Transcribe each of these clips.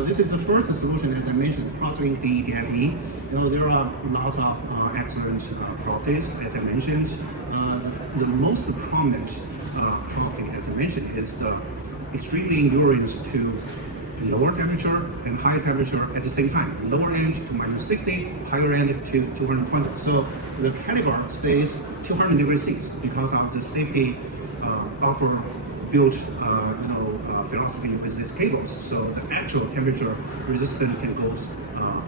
This is the first solution, as I mentioned, CrossLink-DFE. There are lots of excellent properties, as I mentioned. The most prominent property, as I mentioned, is extremely endurance to lower temperature and higher temperature at the same time. Lower end to -60, higher end to 220. So the caliber stays 200 degrees C because of the safety buffer built philosophy with these cables. So the actual temperature resistance can go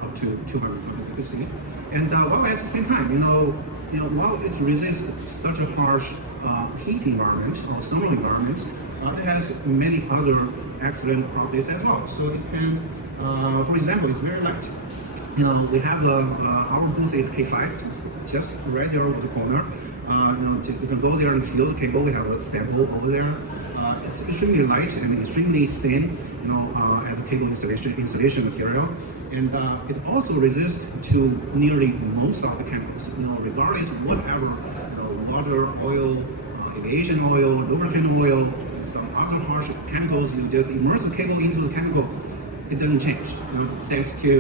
up to 200 degrees C. And while at the same time, while it resists such a harsh heat environment or thermal environment, it has many other excellent properties as well. So it can, for example, it's very light. We have our booth is K5, just right there over the corner. You can go there and feel the cable. We have a sample over there. It's extremely light and extremely thin, as a cable insulation material. And it also resists to nearly most of the chemicals, regardless of whatever, water, oil, aviation oil, lubricant oil, some other harsh chemicals. You just immerse the cable into the chemical, it doesn't change, thanks to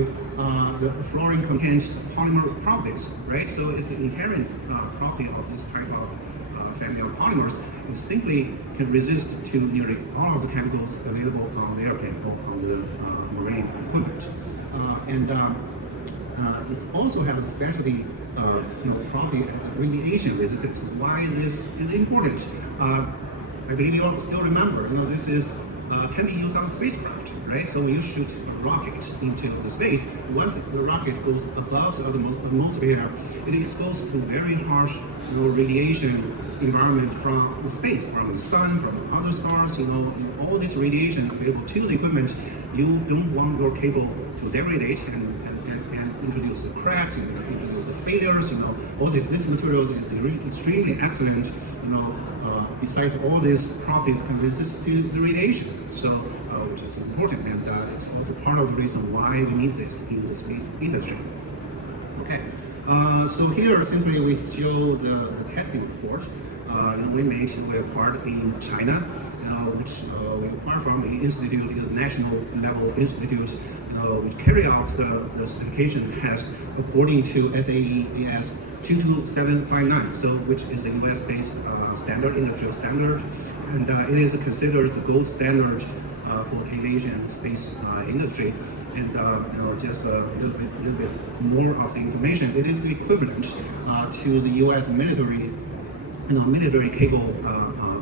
the fluorine content polymer properties, right? So it's the inherent property of this type of family of polymers. It simply can resist to nearly all of the chemicals available on the airplane or on the marine equipment. It also has a specialty property as a radiation resistance. Why this is important? I believe you all still remember, this is can be used on spacecraft, right? So when you shoot a rocket into the space, once the rocket goes above the atmosphere, it exposed to very harsh radiation environment from the space, from the sun, from other stars, all this radiation available to the equipment. You don't want your cable to degrade and introduce the cracks, introduce the failures, all this material is extremely excellent, besides all these properties can resist to the radiation, so which is important, and it's also part of the reason why we need this in the space industry. Okay, so here simply we show the testing report we acquired in China, which we acquired from the institute, the national level institute, which carry out the certification test according to SAE AS 22759, so which is a US-based standard, industrial standard, and it is considered the gold standard for aviation and space industry. And just a little bit more of the information. It is the equivalent to the US military cable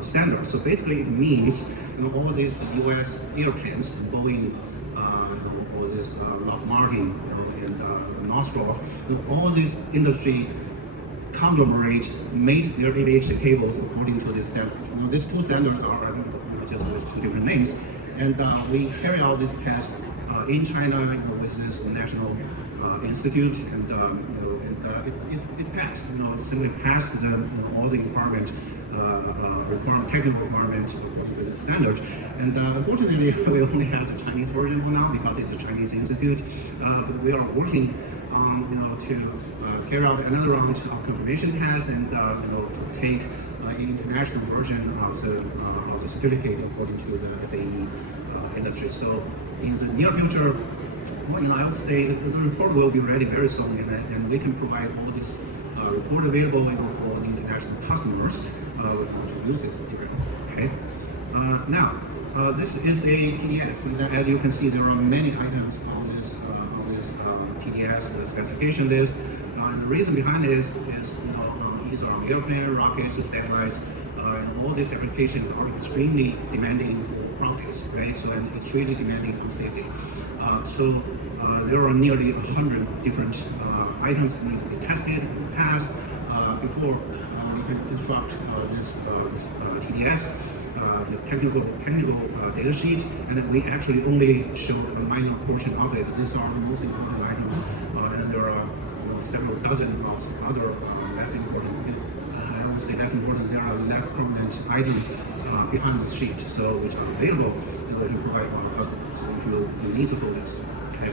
standard. So basically, it means all these US airplanes, Boeing, all this Lockheed Martin, and Northrop, all these industry conglomerate made their aviation cables according to this standard. These two standards are just two different names, and we carry out this test in China with this national institute, and it passed. It simply passed all the technical requirement with the standard. And unfortunately, we only have the Chinese version for now because it's a Chinese institute. But we are working on to carry out another round of confirmation test and to take an international version of the certificate according to the SAE industry. So in the near future, I would say the report will be ready very soon, and we can provide all this report available for the international customers who want to use this material. Okay. Now, this is a TDS, and as you can see, there are many items on this TDS specification list. And the reason behind this is these are airplane, rockets, satellites, and all these applications are extremely demanding for properties, right? So and extremely demanding on safety. So there are nearly 100 different items that need to be tested, passed before we can construct this TDS, this technical data sheet, and then we actually only show a minor portion of it. These are the most important items, and there are several dozen of other less important. I don't say less important. There are less prominent items behind the sheet, so which are available to provide our customers if you need to focus.